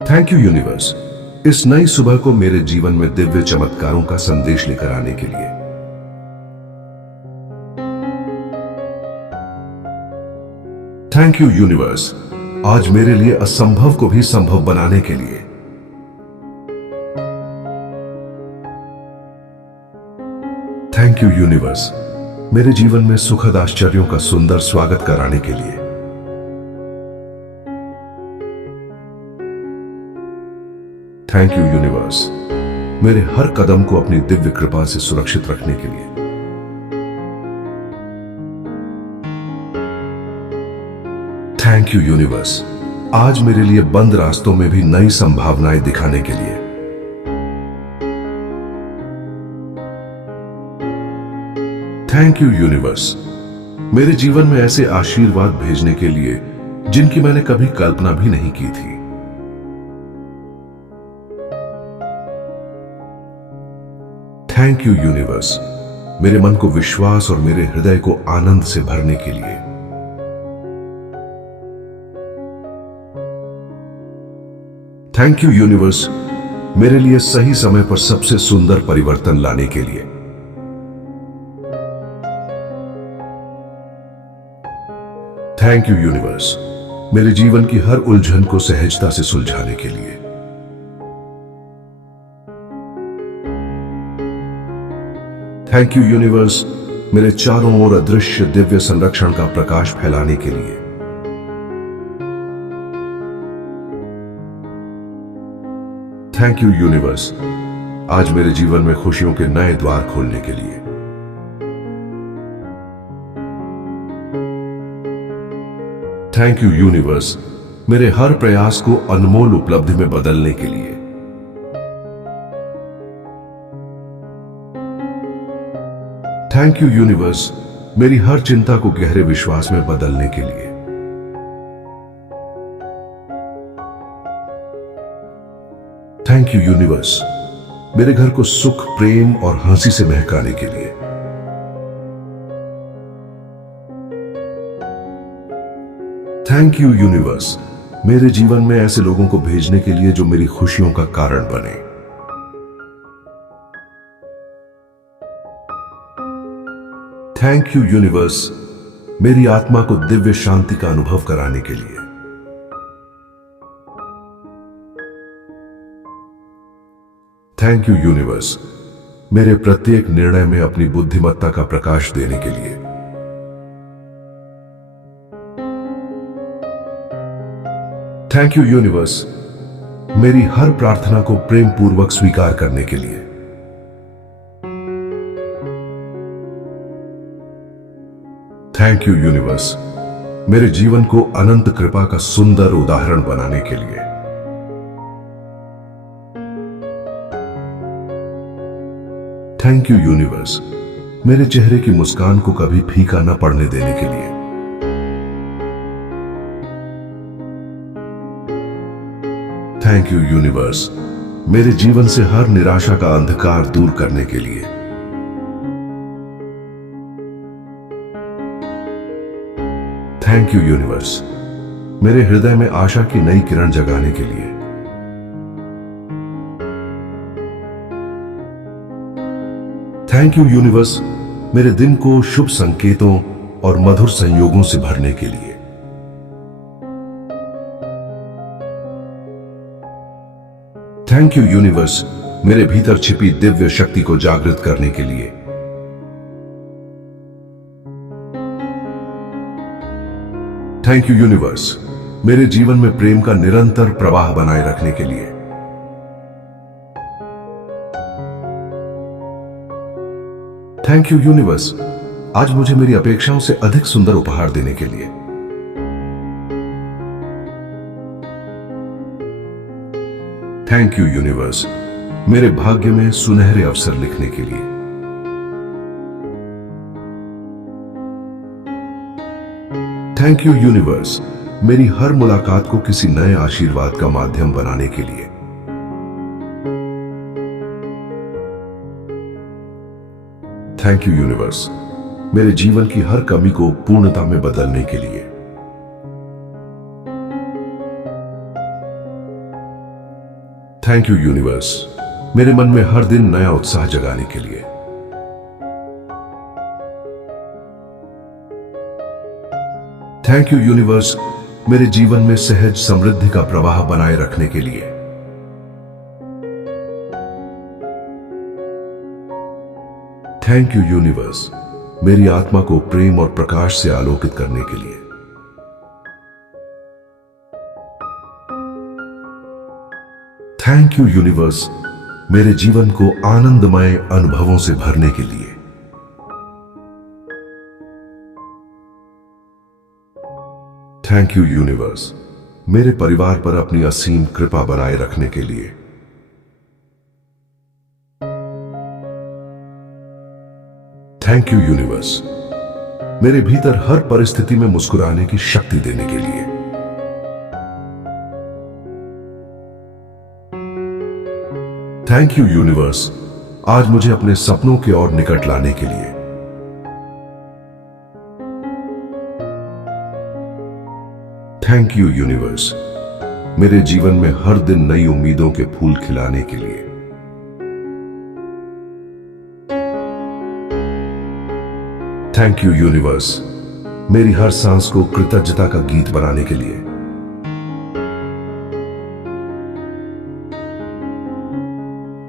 Thank you universe, इस नई सुबह को मेरे जीवन में दिव्य चमत्कारों का संदेश लेकर आने के लिए। थैंक यू यूनिवर्स, आज मेरे लिए असंभव को भी संभव बनाने के लिए। थैंक यू यूनिवर्स, मेरे जीवन में सुखद आश्चर्यों का सुंदर स्वागत कराने के लिए। थैंक यू यूनिवर्स, मेरे हर कदम को अपनी दिव्य कृपा से सुरक्षित रखने के लिए। थैंक यू यूनिवर्स, आज मेरे लिए बंद रास्तों में भी नई संभावनाएं दिखाने के लिए। थैंक यू यूनिवर्स, मेरे जीवन में ऐसे आशीर्वाद भेजने के लिए जिनकी मैंने कभी कल्पना भी नहीं की थी। थैंक यू यूनिवर्स, मेरे मन को विश्वास और मेरे हृदय को आनंद से भरने के लिए। थैंक यू यूनिवर्स, मेरे लिए सही समय पर सबसे सुंदर परिवर्तन लाने के लिए। थैंक यू यूनिवर्स, मेरे जीवन की हर उलझन को सहजता से सुलझाने के लिए। थैंक यू यूनिवर्स, मेरे चारों ओर अदृश्य दिव्य संरक्षण का प्रकाश फैलाने के लिए। थैंक यू यूनिवर्स, आज मेरे जीवन में खुशियों के नए द्वार खोलने के लिए। थैंक यू यूनिवर्स, मेरे हर प्रयास को अनमोल उपलब्धि में बदलने के लिए। थैंक यू यूनिवर्स, मेरी हर चिंता को गहरे विश्वास में बदलने के लिए। थैंक यू यूनिवर्स, मेरे घर को सुख, प्रेम और हंसी से महकाने के लिए। थैंक यू यूनिवर्स, मेरे जीवन में ऐसे लोगों को भेजने के लिए जो मेरी खुशियों का कारण बने। थैंक यू यूनिवर्स, मेरी आत्मा को दिव्य शांति का अनुभव कराने के लिए। थैंक यू यूनिवर्स, मेरे प्रत्येक निर्णय में अपनी बुद्धिमत्ता का प्रकाश देने के लिए। थैंक यू यूनिवर्स, मेरी हर प्रार्थना को प्रेम पूर्वक स्वीकार करने के लिए। थैंक यू यूनिवर्स, मेरे जीवन को अनंत कृपा का सुंदर उदाहरण बनाने के लिए। थैंक यू यूनिवर्स, मेरे चेहरे की मुस्कान को कभी फीका न पड़ने देने के लिए। थैंक यू यूनिवर्स, मेरे जीवन से हर निराशा का अंधकार दूर करने के लिए। थैंक यू यूनिवर्स, मेरे हृदय में आशा की नई किरण जगाने के लिए। थैंक यू यूनिवर्स, मेरे दिन को शुभ संकेतों और मधुर संयोगों से भरने के लिए। थैंक यू यूनिवर्स, मेरे भीतर छिपी दिव्य शक्ति को जागृत करने के लिए। थैंक यू यूनिवर्स, मेरे जीवन में प्रेम का निरंतर प्रवाह बनाए रखने के लिए। थैंक यू यूनिवर्स, आज मुझे मेरी अपेक्षाओं से अधिक सुंदर उपहार देने के लिए। थैंक यू यूनिवर्स, मेरे भाग्य में सुनहरे अवसर लिखने के लिए। थैंक यू यूनिवर्स, मेरी हर मुलाकात को किसी नए आशीर्वाद का माध्यम बनाने के लिए। थैंक यू यूनिवर्स, मेरे जीवन की हर कमी को पूर्णता में बदलने के लिए। थैंक यू यूनिवर्स, मेरे मन में हर दिन नया उत्साह जगाने के लिए। थैंक यू यूनिवर्स, मेरे जीवन में सहज समृद्धि का प्रवाह बनाए रखने के लिए। थैंक यू यूनिवर्स, मेरी आत्मा को प्रेम और प्रकाश से आलोकित करने के लिए। थैंक यू यूनिवर्स, मेरे जीवन को आनंदमय अनुभवों से भरने के लिए। थैंक यू यूनिवर्स, मेरे परिवार पर अपनी असीम कृपा बनाए रखने के लिए। थैंक यू यूनिवर्स, मेरे भीतर हर परिस्थिति में मुस्कुराने की शक्ति देने के लिए। थैंक यू यूनिवर्स, आज मुझे अपने सपनों के और निकट लाने के लिए। थैंक यू यूनिवर्स, मेरे जीवन में हर दिन नई उम्मीदों के फूल खिलाने के लिए। थैंक यू यूनिवर्स, मेरी हर सांस को कृतज्ञता का गीत बनाने के लिए।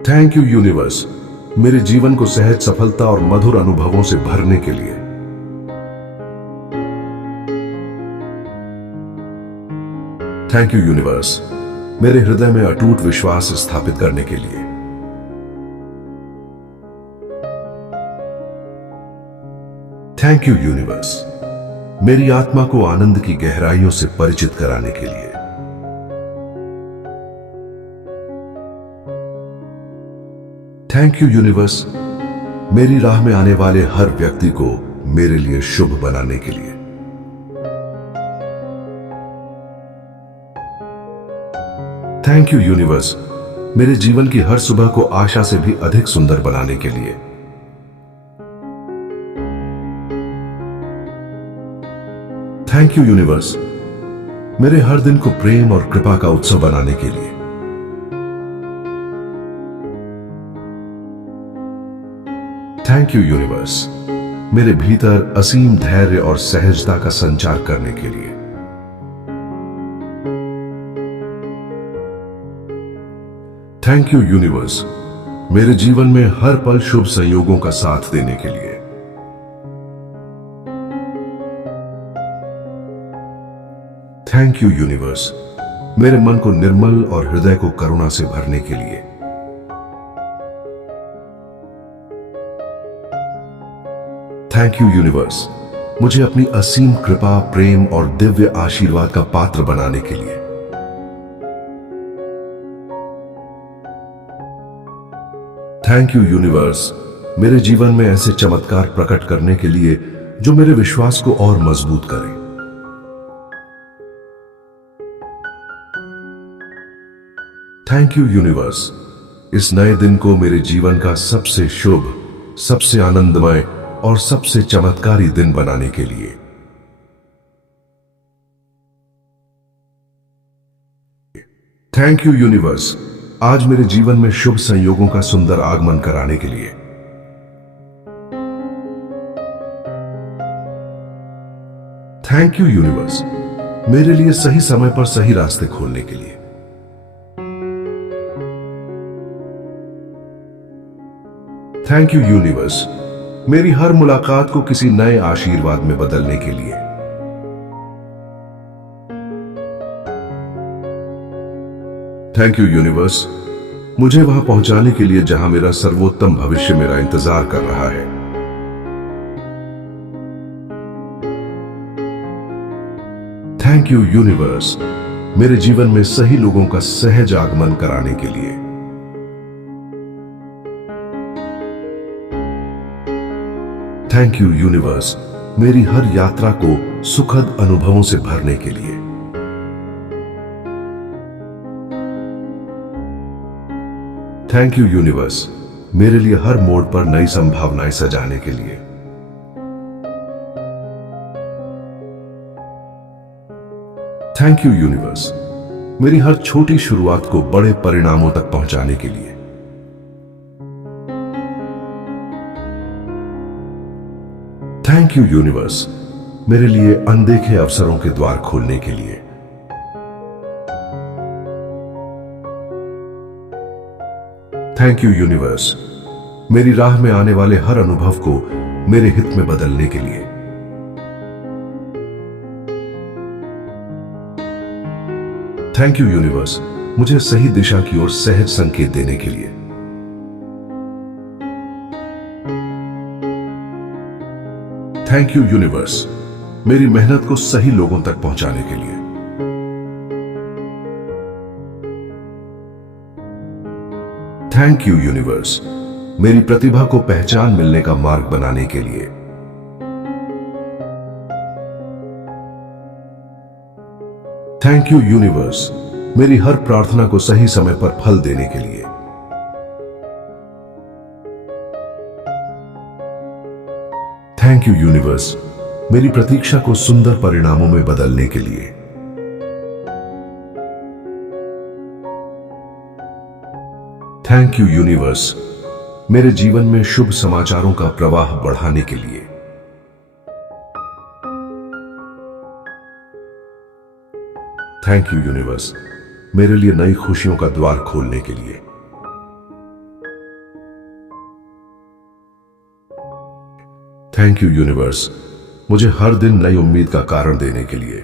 थैंक यू यूनिवर्स, मेरे जीवन को सहज सफलता और मधुर अनुभवों से भरने के लिए। थैंक यू यूनिवर्स, मेरे हृदय में अटूट विश्वास स्थापित करने के लिए। थैंक यू यूनिवर्स, मेरी आत्मा को आनंद की गहराइयों से परिचित कराने के लिए। थैंक यू यूनिवर्स, मेरी राह में आने वाले हर व्यक्ति को मेरे लिए शुभ बनाने के लिए। थैंक यू यूनिवर्स, मेरे जीवन की हर सुबह को आशा से भी अधिक सुंदर बनाने के लिए। थैंक यू यूनिवर्स, मेरे हर दिन को प्रेम और कृपा का उत्सव बनाने के लिए। थैंक यू यूनिवर्स, मेरे भीतर असीम धैर्य और सहजता का संचार करने के लिए। थैंक यू यूनिवर्स, मेरे जीवन में हर पल शुभ संयोगों का साथ देने के लिए। थैंक यू यूनिवर्स, मेरे मन को निर्मल और हृदय को करुणा से भरने के लिए। थैंक यू यूनिवर्स, मुझे अपनी असीम कृपा, प्रेम और दिव्य आशीर्वाद का पात्र बनाने के लिए। थैंक यू यूनिवर्स, मेरे जीवन में ऐसे चमत्कार प्रकट करने के लिए जो मेरे विश्वास को और मजबूत करें। थैंक यू यूनिवर्स, इस नए दिन को मेरे जीवन का सबसे शुभ, सबसे आनंदमय और सबसे चमत्कारी दिन बनाने के लिए। थैंक यू यूनिवर्स, आज मेरे जीवन में शुभ संयोगों का सुंदर आगमन कराने के लिए। थैंक यू यूनिवर्स, मेरे लिए सही समय पर सही रास्ते खोलने के लिए। थैंक यू यूनिवर्स, मेरी हर मुलाकात को किसी नए आशीर्वाद में बदलने के लिए। थैंक यू यूनिवर्स, मुझे वहां पहुंचाने के लिए जहां मेरा सर्वोत्तम भविष्य मेरा इंतजार कर रहा है। थैंक यू यूनिवर्स, मेरे जीवन में सही लोगों का सहज आगमन कराने के लिए। थैंक यू यूनिवर्स, मेरी हर यात्रा को सुखद अनुभवों से भरने के लिए। थैंक यू यूनिवर्स, मेरे लिए हर मोड़ पर नई संभावनाएं सजाने के लिए। थैंक यू यूनिवर्स, मेरी हर छोटी शुरुआत को बड़े परिणामों तक पहुंचाने के लिए। थैंक यू यूनिवर्स, मेरे लिए अनदेखे अवसरों के द्वार खोलने के लिए। थैंक यू यूनिवर्स, मेरी राह में आने वाले हर अनुभव को मेरे हित में बदलने के लिए। थैंक यू यूनिवर्स, मुझे सही दिशा की ओर सहज संकेत देने के लिए। थैंक यू यूनिवर्स, मेरी मेहनत को सही लोगों तक पहुंचाने के लिए। थैंक यू यूनिवर्स, मेरी प्रतिभा को पहचान मिलने का मार्ग बनाने के लिए। थैंक यू यूनिवर्स, मेरी हर प्रार्थना को सही समय पर फल देने के लिए। थैंक यू यूनिवर्स, मेरी प्रतीक्षा को सुंदर परिणामों में बदलने के लिए। थैंक यू यूनिवर्स, मेरे जीवन में शुभ समाचारों का प्रवाह बढ़ाने के लिए। थैंक यू यूनिवर्स, मेरे लिए नई खुशियों का द्वार खोलने के लिए। थैंक यू यूनिवर्स, मुझे हर दिन नई उम्मीद का कारण देने के लिए।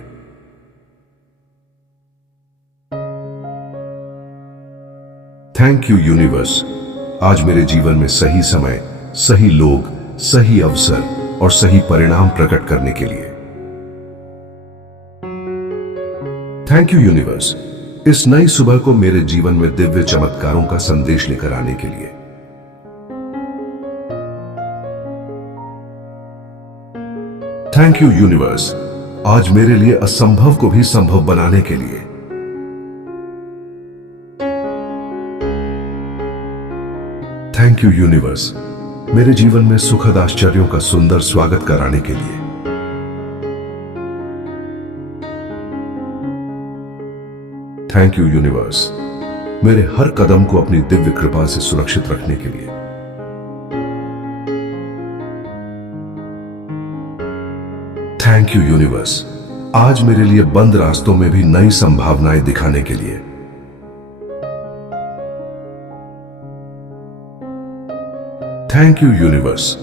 थैंक यू यूनिवर्स, आज मेरे जीवन में सही समय, सही लोग, सही अवसर और सही परिणाम प्रकट करने के लिए। थैंक यू यूनिवर्स, इस नई सुबह को मेरे जीवन में दिव्य चमत्कारों का संदेश लेकर आने के लिए। थैंक यू यूनिवर्स, आज मेरे लिए असंभव को भी संभव बनाने के लिए। थैंक यू यूनिवर्स, मेरे जीवन में सुखद आश्चर्यों का सुंदर स्वागत कराने के लिए। थैंक यू यूनिवर्स, मेरे हर कदम को अपनी दिव्य कृपा से सुरक्षित रखने के लिए। थैंक यू यूनिवर्स, आज मेरे लिए बंद रास्तों में भी नई संभावनाएं दिखाने के लिए। थैंक यू यूनिवर्स,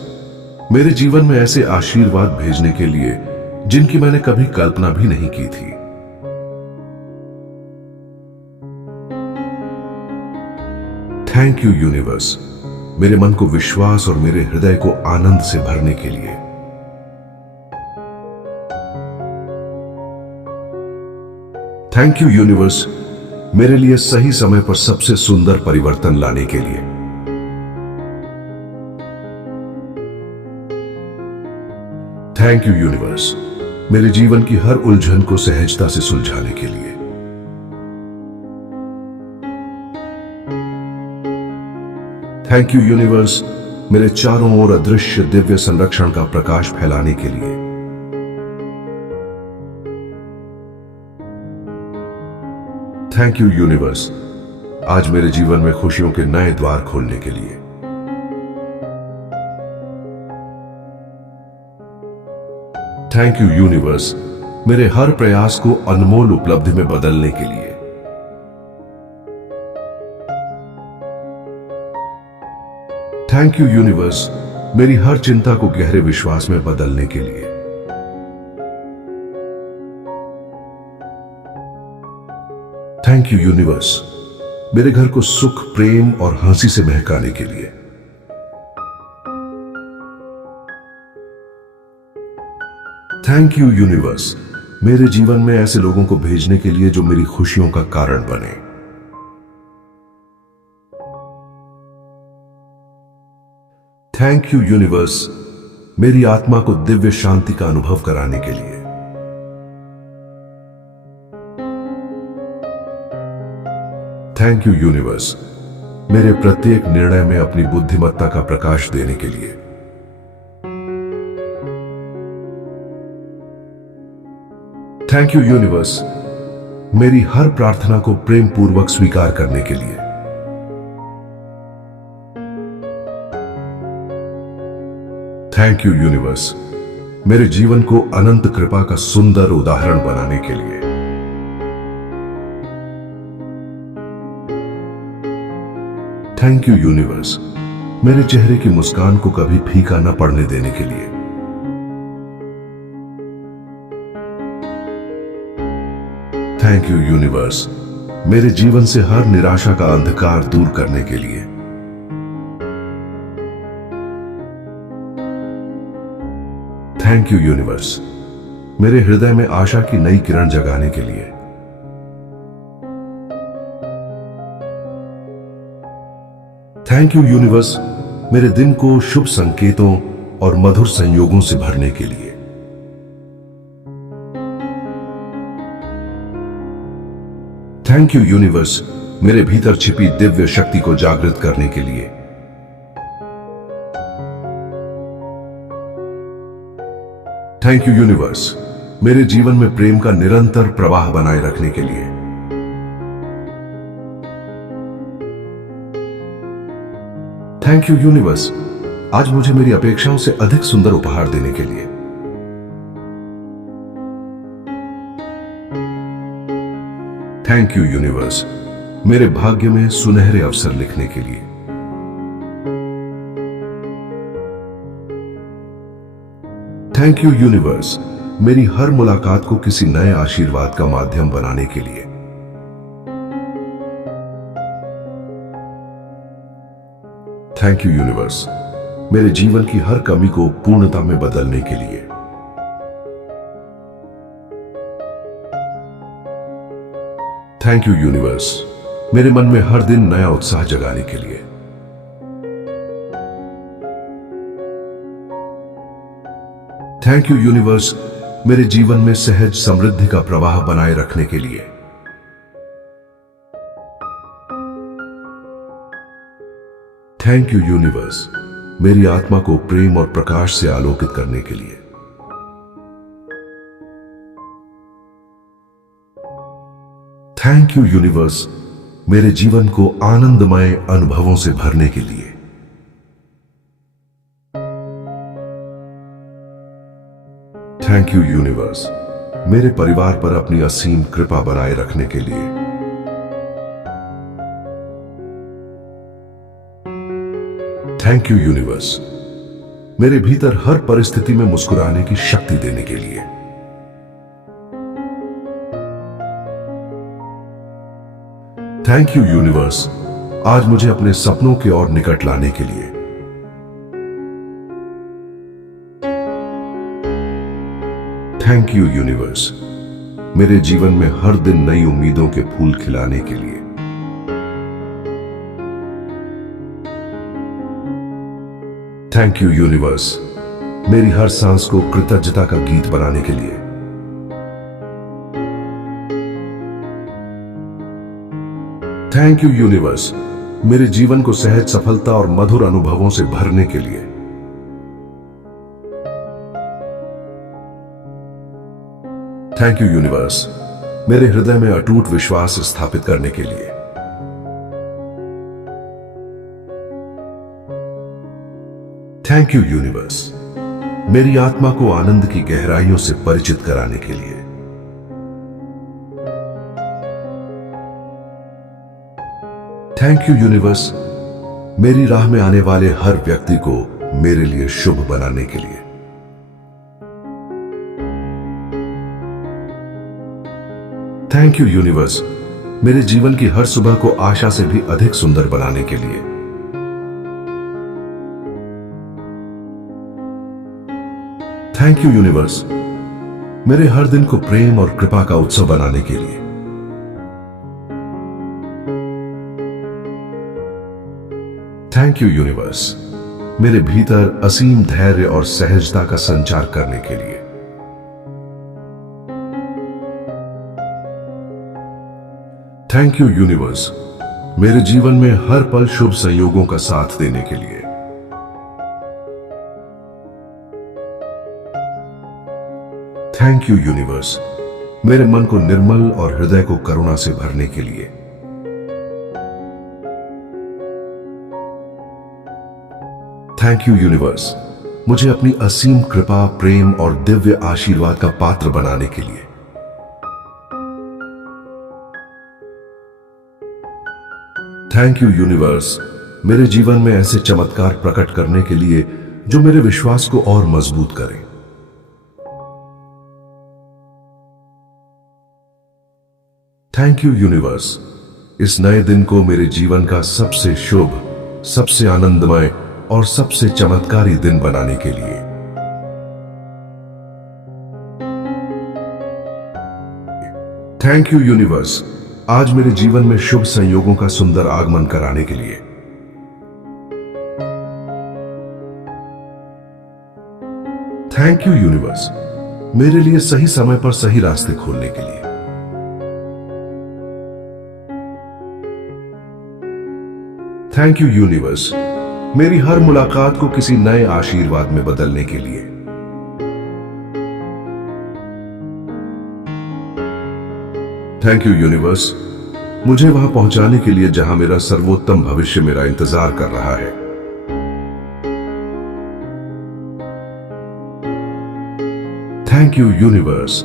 मेरे जीवन में ऐसे आशीर्वाद भेजने के लिए जिनकी मैंने कभी कल्पना भी नहीं की थी। थैंक यू यूनिवर्स, मेरे मन को विश्वास और मेरे हृदय को आनंद से भरने के लिए। थैंक यू यूनिवर्स, मेरे लिए सही समय पर सबसे सुंदर परिवर्तन लाने के लिए। थैंक यू यूनिवर्स, मेरे जीवन की हर उलझन को सहजता से सुलझाने के लिए। थैंक यू यूनिवर्स, मेरे चारों ओर अदृश्य दिव्य संरक्षण का प्रकाश फैलाने के लिए। थैंक यू यूनिवर्स, आज मेरे जीवन में खुशियों के नए द्वार खोलने के लिए। थैंक यू यूनिवर्स, मेरे हर प्रयास को अनमोल उपलब्धि में बदलने के लिए। थैंक यू यूनिवर्स, मेरी हर चिंता को गहरे विश्वास में बदलने के लिए। थैंक यू यूनिवर्स, मेरे घर को सुख, प्रेम और हंसी से महकाने के लिए। थैंक यू यूनिवर्स, मेरे जीवन में ऐसे लोगों को भेजने के लिए जो मेरी खुशियों का कारण बने। थैंक यू यूनिवर्स, मेरी आत्मा को दिव्य शांति का अनुभव कराने के लिए। थैंक यू यूनिवर्स, मेरे प्रत्येक निर्णय में अपनी बुद्धिमत्ता का प्रकाश देने के लिए। थैंक यू यूनिवर्स, मेरी हर प्रार्थना को प्रेम पूर्वक स्वीकार करने के लिए। थैंक यू यूनिवर्स, मेरे जीवन को अनंत कृपा का सुंदर उदाहरण बनाने के लिए। थैंक यू यूनिवर्स, मेरे चेहरे की मुस्कान को कभी फीका न पड़ने देने के लिए। थैंक यू यूनिवर्स, मेरे जीवन से हर निराशा का अंधकार दूर करने के लिए। थैंक यू यूनिवर्स, मेरे हृदय में आशा की नई किरण जगाने के लिए। थैंक यू यूनिवर्स, मेरे दिन को शुभ संकेतों और मधुर संयोगों से भरने के लिए। थैंक यू यूनिवर्स, मेरे भीतर छिपी दिव्य शक्ति को जागृत करने के लिए। थैंक यू यूनिवर्स, मेरे जीवन में प्रेम का निरंतर प्रवाह बनाए रखने के लिए। थैंक यू यूनिवर्स, आज मुझे मेरी अपेक्षाओं से अधिक सुंदर उपहार देने के लिए। थैंक यू यूनिवर्स, मेरे भाग्य में सुनहरे अवसर लिखने के लिए। थैंक यू यूनिवर्स, मेरी हर मुलाकात को किसी नए आशीर्वाद का माध्यम बनाने के लिए। थैंक यू यूनिवर्स, मेरे जीवन की हर कमी को पूर्णता में बदलने के लिए। थैंक यू यूनिवर्स, मेरे मन में हर दिन नया उत्साह जगाने के लिए। थैंक यू यूनिवर्स, मेरे जीवन में सहज समृद्धि का प्रवाह बनाए रखने के लिए। थैंक यू यूनिवर्स, मेरी आत्मा को प्रेम और प्रकाश से आलोकित करने के लिए। थैंक यू यूनिवर्स, मेरे जीवन को आनंदमय अनुभवों से भरने के लिए। थैंक यू यूनिवर्स, मेरे परिवार पर अपनी असीम कृपा बनाए रखने के लिए। थैंक यू यूनिवर्स, मेरे भीतर हर परिस्थिति में मुस्कुराने की शक्ति देने के लिए। थैंक यू यूनिवर्स, आज मुझे अपने सपनों के और निकट लाने के लिए। थैंक यू यूनिवर्स, मेरे जीवन में हर दिन नई उम्मीदों के फूल खिलाने के लिए। थैंक यू यूनिवर्स, मेरी हर सांस को कृतज्ञता का गीत बनाने के लिए। थैंक यू यूनिवर्स, मेरे जीवन को सहज सफलता और मधुर अनुभवों से भरने के लिए। थैंक यू यूनिवर्स, मेरे हृदय में अटूट विश्वास स्थापित करने के लिए। थैंक यू यूनिवर्स, मेरी आत्मा को आनंद की गहराइयों से परिचित कराने के लिए। थैंक यू यूनिवर्स, मेरी राह में आने वाले हर व्यक्ति को मेरे लिए शुभ बनाने के लिए। थैंक यू यूनिवर्स, मेरे जीवन की हर सुबह को आशा से भी अधिक सुंदर बनाने के लिए। थैंक यू यूनिवर्स, मेरे हर दिन को प्रेम और कृपा का उत्सव बनाने के लिए। थैंक यू यूनिवर्स, मेरे भीतर असीम धैर्य और सहजता का संचार करने के लिए। थैंक यू यूनिवर्स, मेरे जीवन में हर पल शुभ संयोगों का साथ देने के लिए। थैंक यू यूनिवर्स, मेरे मन को निर्मल और हृदय को करुणा से भरने के लिए। थैंक यू यूनिवर्स, मुझे अपनी असीम कृपा, प्रेम और दिव्य आशीर्वाद का पात्र बनाने के लिए। थैंक यू यूनिवर्स, मेरे जीवन में ऐसे चमत्कार प्रकट करने के लिए जो मेरे विश्वास को और मजबूत करें। थैंक यू यूनिवर्स, इस नए दिन को मेरे जीवन का सबसे शुभ, सबसे आनंदमय और सबसे चमत्कारी दिन बनाने के लिए। थैंक यू यूनिवर्स, आज मेरे जीवन में शुभ संयोगों का सुंदर आगमन कराने के लिए। थैंक यू यूनिवर्स, मेरे लिए सही समय पर सही रास्ते खोलने के लिए। थैंक यू यूनिवर्स, मेरी हर मुलाकात को किसी नए आशीर्वाद में बदलने के लिए। थैंक यू यूनिवर्स, मुझे वहां पहुंचाने के लिए जहां मेरा सर्वोत्तम भविष्य मेरा इंतजार कर रहा है। थैंक यू यूनिवर्स,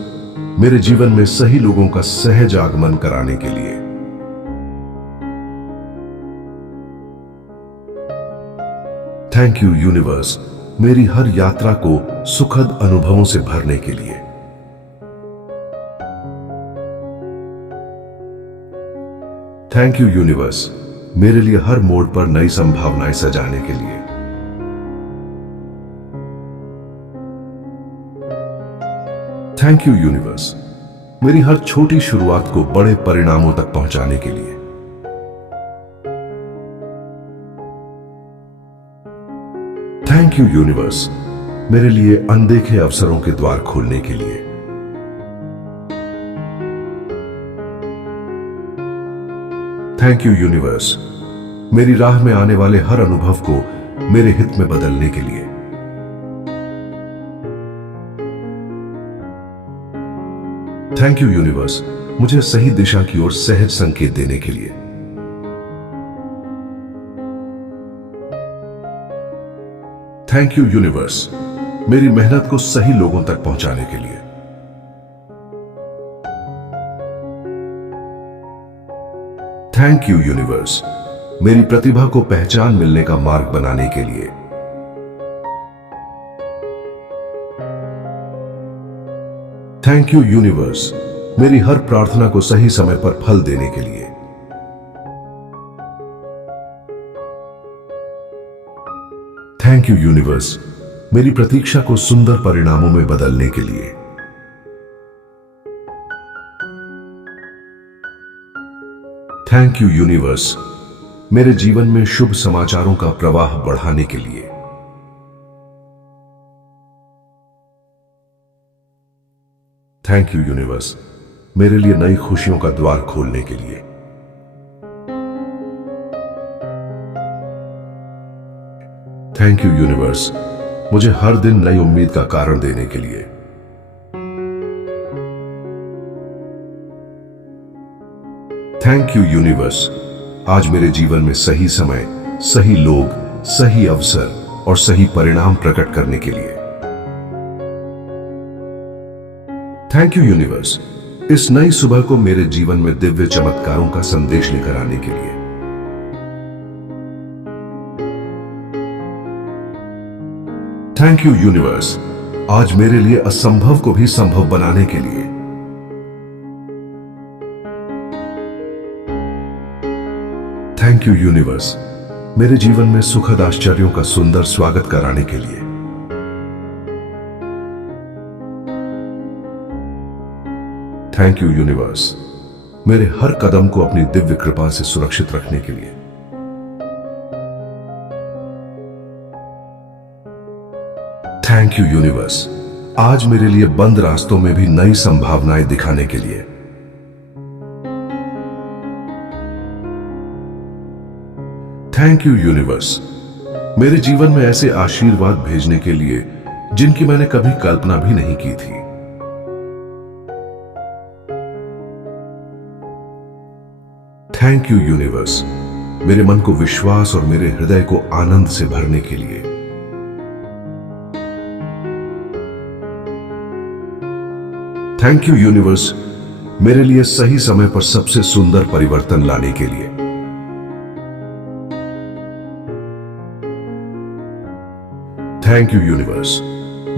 मेरे जीवन में सही लोगों का सहज आगमन कराने के लिए। थैंक यू यूनिवर्स, मेरी हर यात्रा को सुखद अनुभवों से भरने के लिए। थैंक यू यूनिवर्स, मेरे लिए हर मोड़ पर नई संभावनाएं सजाने के लिए। थैंक यू यूनिवर्स, मेरी हर छोटी शुरुआत को बड़े परिणामों तक पहुंचाने के लिए। थैंक यू यूनिवर्स, मेरे लिए अनदेखे अवसरों के द्वार खोलने के लिए। थैंक यू यूनिवर्स, मेरी राह में आने वाले हर अनुभव को मेरे हित में बदलने के लिए। थैंक यू यूनिवर्स, मुझे सही दिशा की ओर सहज संकेत देने के लिए। थैंक यू यूनिवर्स, मेरी मेहनत को सही लोगों तक पहुंचाने के लिए। थैंक यू यूनिवर्स, मेरी प्रतिभा को पहचान मिलने का मार्ग बनाने के लिए। थैंक यू यूनिवर्स, मेरी हर प्रार्थना को सही समय पर फल देने के लिए। थैंक यू यूनिवर्स, मेरी प्रतीक्षा को सुंदर परिणामों में बदलने के लिए। थैंक यू यूनिवर्स, मेरे जीवन में शुभ समाचारों का प्रवाह बढ़ाने के लिए। थैंक यू यूनिवर्स, मेरे लिए नई खुशियों का द्वार खोलने के लिए। थैंक यू यूनिवर्स, मुझे हर दिन नई उम्मीद का कारण देने के लिए। थैंक यू यूनिवर्स, आज मेरे जीवन में सही समय, सही लोग, सही अवसर और सही परिणाम प्रकट करने के लिए। थैंक यू यूनिवर्स, इस नई सुबह को मेरे जीवन में दिव्य चमत्कारों का संदेश लेकर आने के लिए। थैंक यू यूनिवर्स, आज मेरे लिए असंभव को भी संभव बनाने के लिए। थैंक यू यूनिवर्स, मेरे जीवन में सुखद आश्चर्यों का सुंदर स्वागत कराने के लिए। थैंक यू यूनिवर्स, मेरे हर कदम को अपनी दिव्य कृपा से सुरक्षित रखने के लिए। थैंक यू यूनिवर्स, आज मेरे लिए बंद रास्तों में भी नई संभावनाएं दिखाने के लिए। थैंक यू यूनिवर्स, मेरे जीवन में ऐसे आशीर्वाद भेजने के लिए जिनकी मैंने कभी कल्पना भी नहीं की थी। थैंक यू यूनिवर्स, मेरे मन को विश्वास और मेरे हृदय को आनंद से भरने के लिए। थैंक यू यूनिवर्स, मेरे लिए सही समय पर सबसे सुंदर परिवर्तन लाने के लिए। थैंक यू यूनिवर्स,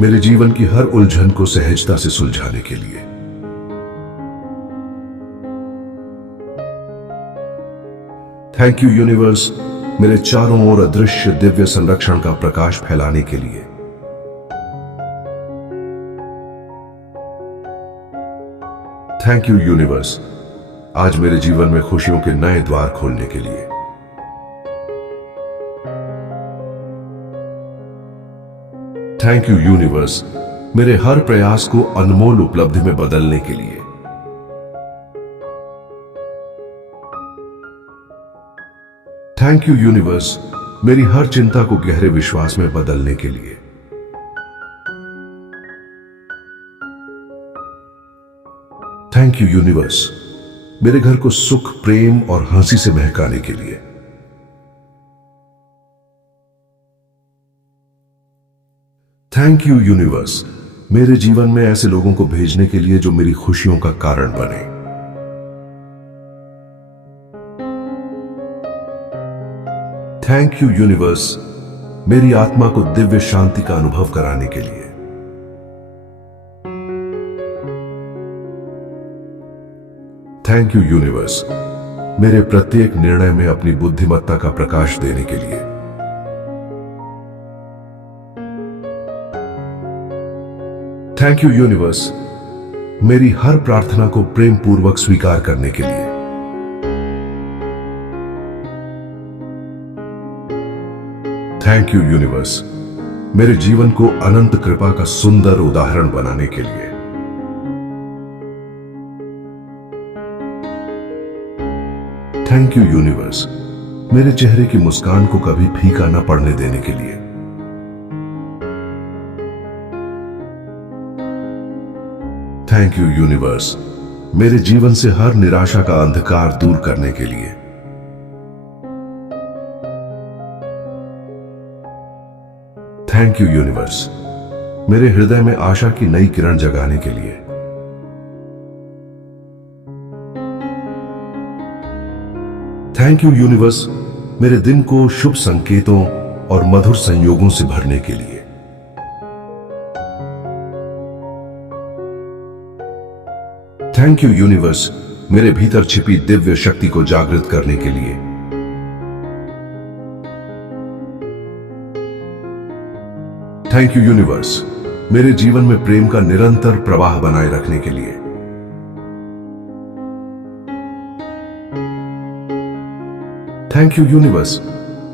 मेरे जीवन की हर उलझन को सहजता से सुलझाने के लिए। थैंक यू यूनिवर्स, मेरे चारों ओर अदृश्य दिव्य संरक्षण का प्रकाश फैलाने के लिए। थैंक यू यूनिवर्स, आज मेरे जीवन में खुशियों के नए द्वार खोलने के लिए। थैंक यू यूनिवर्स, मेरे हर प्रयास को अनमोल उपलब्धि में बदलने के लिए। थैंक यू यूनिवर्स, मेरी हर चिंता को गहरे विश्वास में बदलने के लिए। थैंक यू यूनिवर्स, मेरे घर को सुख, प्रेम और हंसी से महकाने के लिए। थैंक यू यूनिवर्स, मेरे जीवन में ऐसे लोगों को भेजने के लिए जो मेरी खुशियों का कारण बने। थैंक यू यूनिवर्स, मेरी आत्मा को दिव्य शांति का अनुभव कराने के लिए। थैंक यू यूनिवर्स, मेरे प्रत्येक निर्णय में अपनी बुद्धिमत्ता का प्रकाश देने के लिए। थैंक यू यूनिवर्स, मेरी हर प्रार्थना को प्रेम पूर्वक स्वीकार करने के लिए। थैंक यू यूनिवर्स, मेरे जीवन को अनंत कृपा का सुंदर उदाहरण बनाने के लिए। थैंक यू यूनिवर्स, मेरे चेहरे की मुस्कान को कभी फीका न पड़ने देने के लिए। थैंक यू यूनिवर्स, मेरे जीवन से हर निराशा का अंधकार दूर करने के लिए। थैंक यू यूनिवर्स, मेरे हृदय में आशा की नई किरण जगाने के लिए। थैंक यू यूनिवर्स, मेरे दिन को शुभ संकेतों और मधुर संयोगों से भरने के लिए। थैंक यू यूनिवर्स, मेरे भीतर छिपी दिव्य शक्ति को जागृत करने के लिए। थैंक यू यूनिवर्स, मेरे जीवन में प्रेम का निरंतर प्रवाह बनाए रखने के लिए। थैंक यू यूनिवर्स,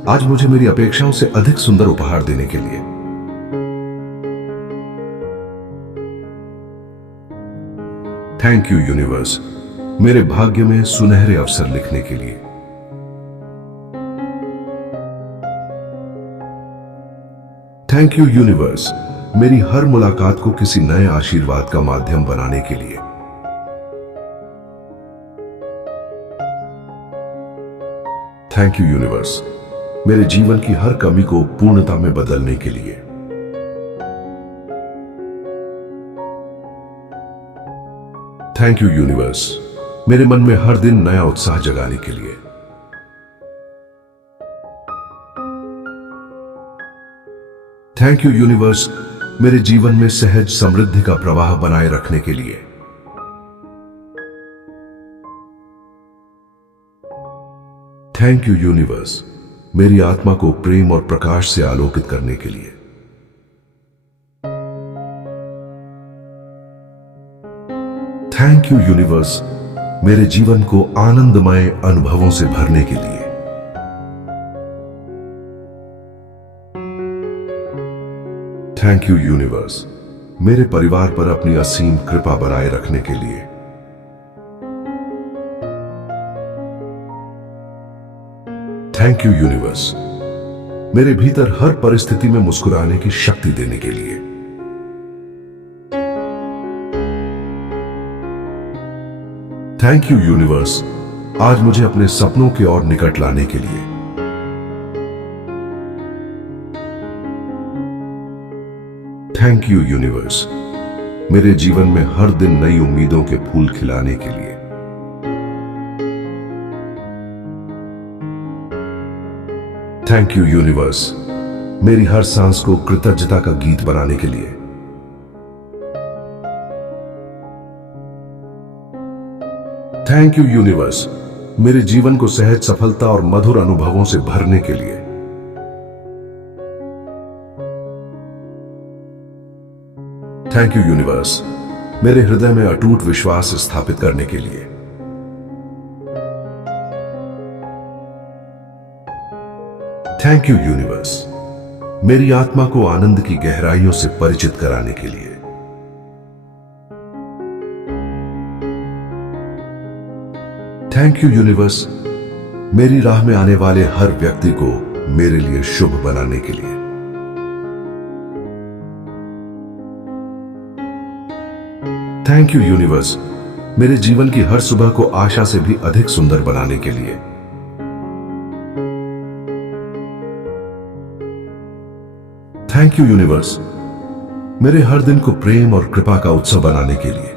आज मुझे मेरी अपेक्षाओं से अधिक सुंदर उपहार देने के लिए। थैंक यू यूनिवर्स, मेरे भाग्य में सुनहरे अवसर लिखने के लिए। थैंक यू यूनिवर्स, मेरी हर मुलाकात को किसी नए आशीर्वाद का माध्यम बनाने के लिए। थैंक यू यूनिवर्स, मेरे जीवन की हर कमी को पूर्णता में बदलने के लिए। थैंक यू यूनिवर्स, मेरे मन में हर दिन नया उत्साह जगाने के लिए। थैंक यू यूनिवर्स, मेरे जीवन में सहज समृद्धि का प्रवाह बनाए रखने के लिए। थैंक यू यूनिवर्स, मेरी आत्मा को प्रेम और प्रकाश से आलोकित करने के लिए। थैंक यू यूनिवर्स, मेरे जीवन को आनंदमय अनुभवों से भरने के लिए। थैंक यू यूनिवर्स, मेरे परिवार पर अपनी असीम कृपा बनाए रखने के लिए। थैंक यू यूनिवर्स, मेरे भीतर हर परिस्थिति में मुस्कुराने की शक्ति देने के लिए। थैंक यू यूनिवर्स, आज मुझे अपने सपनों के और निकट लाने के लिए। थैंक यू यूनिवर्स, मेरे जीवन में हर दिन नई उम्मीदों के फूल खिलाने के लिए। थैंक यू यूनिवर्स, मेरी हर सांस को कृतज्ञता का गीत बनाने के लिए। थैंक यू यूनिवर्स, मेरे जीवन को सहज सफलता और मधुर अनुभवों से भरने के लिए। थैंक यू यूनिवर्स, मेरे हृदय में अटूट विश्वास स्थापित करने के लिए। थैंक यू यूनिवर्स, मेरी आत्मा को आनंद की गहराइयों से परिचित कराने के लिए। थैंक यू यूनिवर्स, मेरी राह में आने वाले हर व्यक्ति को मेरे लिए शुभ बनाने के लिए। थैंक यू यूनिवर्स, मेरे जीवन की हर सुबह को आशा से भी अधिक सुंदर बनाने के लिए। थैंक यू यूनिवर्स, मेरे हर दिन को प्रेम और कृपा का उत्सव बनाने के लिए।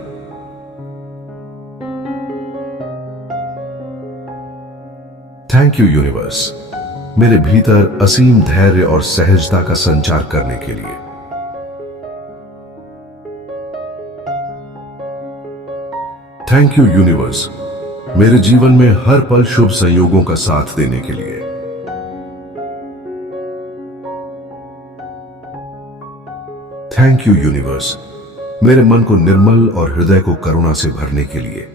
थैंक यू यूनिवर्स, मेरे भीतर असीम धैर्य और सहजता का संचार करने के लिए। थैंक यू यूनिवर्स, मेरे जीवन में हर पल शुभ संयोगों का साथ देने के लिए। थैंक यू यूनिवर्स, मेरे मन को निर्मल और हृदय को करुणा से भरने के लिए।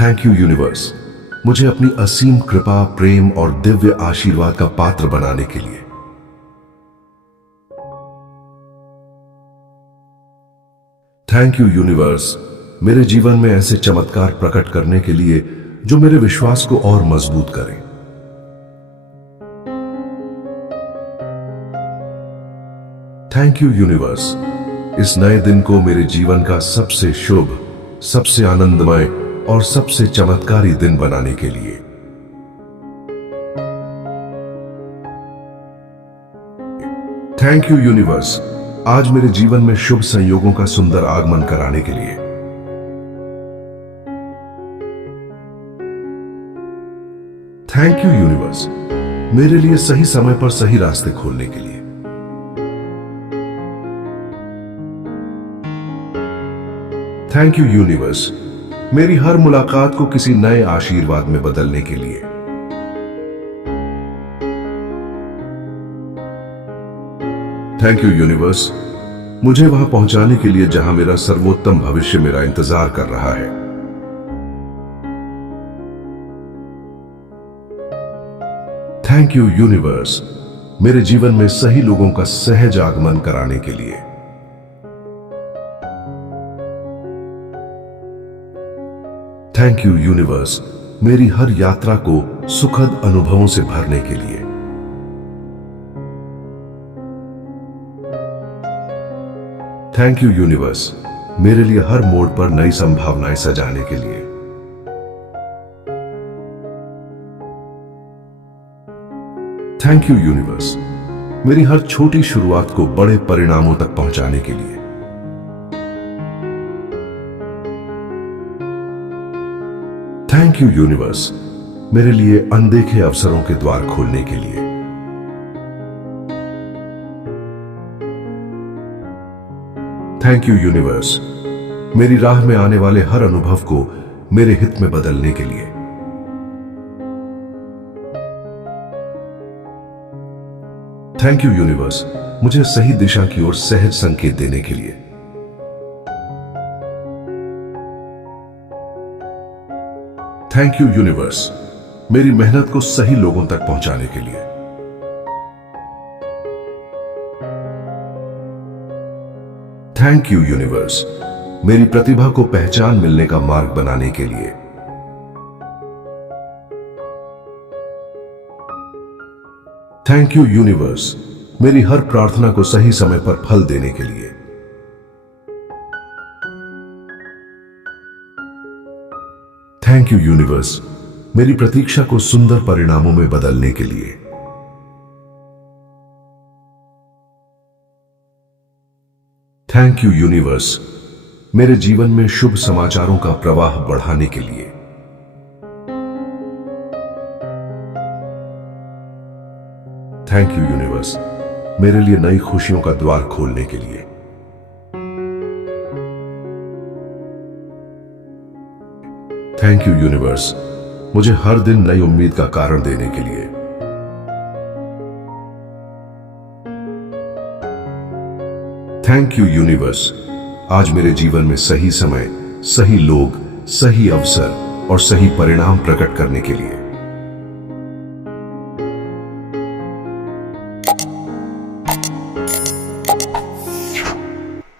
थैंक यू यूनिवर्स, मुझे अपनी असीम कृपा, प्रेम और दिव्य आशीर्वाद का पात्र बनाने के लिए। थैंक यू यूनिवर्स, मेरे जीवन में ऐसे चमत्कार प्रकट करने के लिए जो मेरे विश्वास को और मजबूत करें। थैंक यू यूनिवर्स, इस नए दिन को मेरे जीवन का सबसे शुभ, सबसे आनंदमय और सबसे चमत्कारी दिन बनाने के लिए। थैंक यू यूनिवर्स, आज मेरे जीवन में शुभ संयोगों का सुंदर आगमन कराने के लिए। थैंक यू यूनिवर्स, मेरे लिए सही समय पर सही रास्ते खोलने के लिए। थैंक यू यूनिवर्स, मेरी हर मुलाकात को किसी नए आशीर्वाद में बदलने के लिए। थैंक यू यूनिवर्स, मुझे वहां पहुंचाने के लिए जहां मेरा सर्वोत्तम भविष्य मेरा इंतजार कर रहा है। थैंक यू यूनिवर्स, मेरे जीवन में सही लोगों का सहज आगमन कराने के लिए। थैंक यू यूनिवर्स, मेरी हर यात्रा को सुखद अनुभवों से भरने के लिए। थैंक यू यूनिवर्स, मेरे लिए हर मोड़ पर नई संभावनाएं सजाने के लिए। थैंक यू यूनिवर्स, मेरी हर छोटी शुरुआत को बड़े परिणामों तक पहुंचाने के लिए। थैंक यू यूनिवर्स, मेरे लिए अनदेखे अवसरों के द्वार खोलने के लिए। थैंक यू यूनिवर्स, मेरी राह में आने वाले हर अनुभव को मेरे हित में बदलने के लिए। थैंक यू यूनिवर्स, मुझे सही दिशा की ओर सहज संकेत देने के लिए। थैंक यू यूनिवर्स, मेरी मेहनत को सही लोगों तक पहुंचाने के लिए। थैंक यू यूनिवर्स, मेरी प्रतिभा को पहचान मिलने का मार्ग बनाने के लिए। थैंक यू यूनिवर्स, मेरी हर प्रार्थना को सही समय पर फल देने के लिए। थैंक यू यूनिवर्स, मेरी प्रतीक्षा को सुंदर परिणामों में बदलने के लिए। थैंक यू यूनिवर्स, मेरे जीवन में शुभ समाचारों का प्रवाह बढ़ाने के लिए। थैंक यू यूनिवर्स, मेरे लिए नई खुशियों का द्वार खोलने के लिए। थैंक यू यूनिवर्स, मुझे हर दिन नई उम्मीद का कारण देने के लिए। थैंक यू यूनिवर्स, आज मेरे जीवन में सही समय, सही लोग, सही अवसर और सही परिणाम प्रकट करने के लिए।